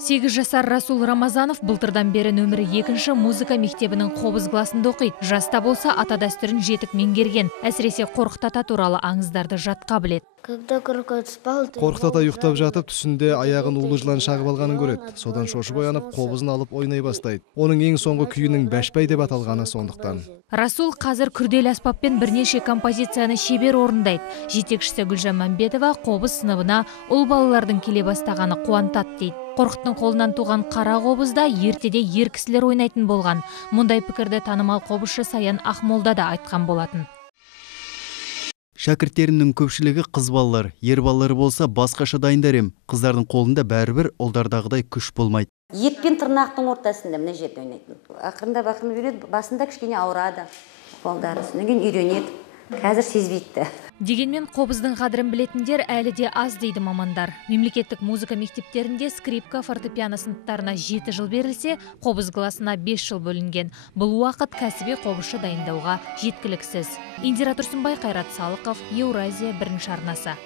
8 жасар Расул Рамазанов былтырдан бері нөмірі 2 музыка мектебінің қобыз классында оқиды. Жаста болса ата дәстүрін жетік меңгерген, әсіресе қорқыт туралы аңыздарды жатқа білет. Қорқыт ата ұйықтап жатып, түсінде аяғын улы жылан шағып алғанын көреді. Содан шошып оянып, қобызын алып ойнай бастайды. Оның ең соңғы күйінің Бәшбай деп аталғаны сондықтан. Расул қазір күрделі аспаппен бірнеше композицияны шебер орындайды. Жетекшісі Гүлжан Мәмбетова қобыз сыныбына ұл балалардың келе бастағаны қуантады дейді. Қорқыттың қолынан туған қара қобызда ертеде ер кісілер ойнайтын болған. Мұндай пікірді танымал қобызшы Саян Ақмолда да айтқан болатын. Шәкірттерімнің көпшілігі қыз балалар, ер балалары болса басқаша дайындар ем. Қыздардың қолында бәрібір ұлдардағыдай күш болмайды. Етпен тырнақтың ортасында мына жерде ойнайтын. Ақырында үйренеді, басында кішкене ауырады. Қолдары содан кейін үйренеді. Қазір сезбейді. Дегенмен қобыздың қадірін білетіндер әлі де аз дейді мамандар. Мемлекеттік музыка мектептерінде скрипка, фортепиано сыныптарына 7 жыл берілсе, қобыз классына 5 жыл бөлінген. Бұл уақыт кәсіби қобызшы дайындауға жеткіліксіз. Индира Тұрсынбай, Қайрат Салықов, Еуразия 1 арнасы.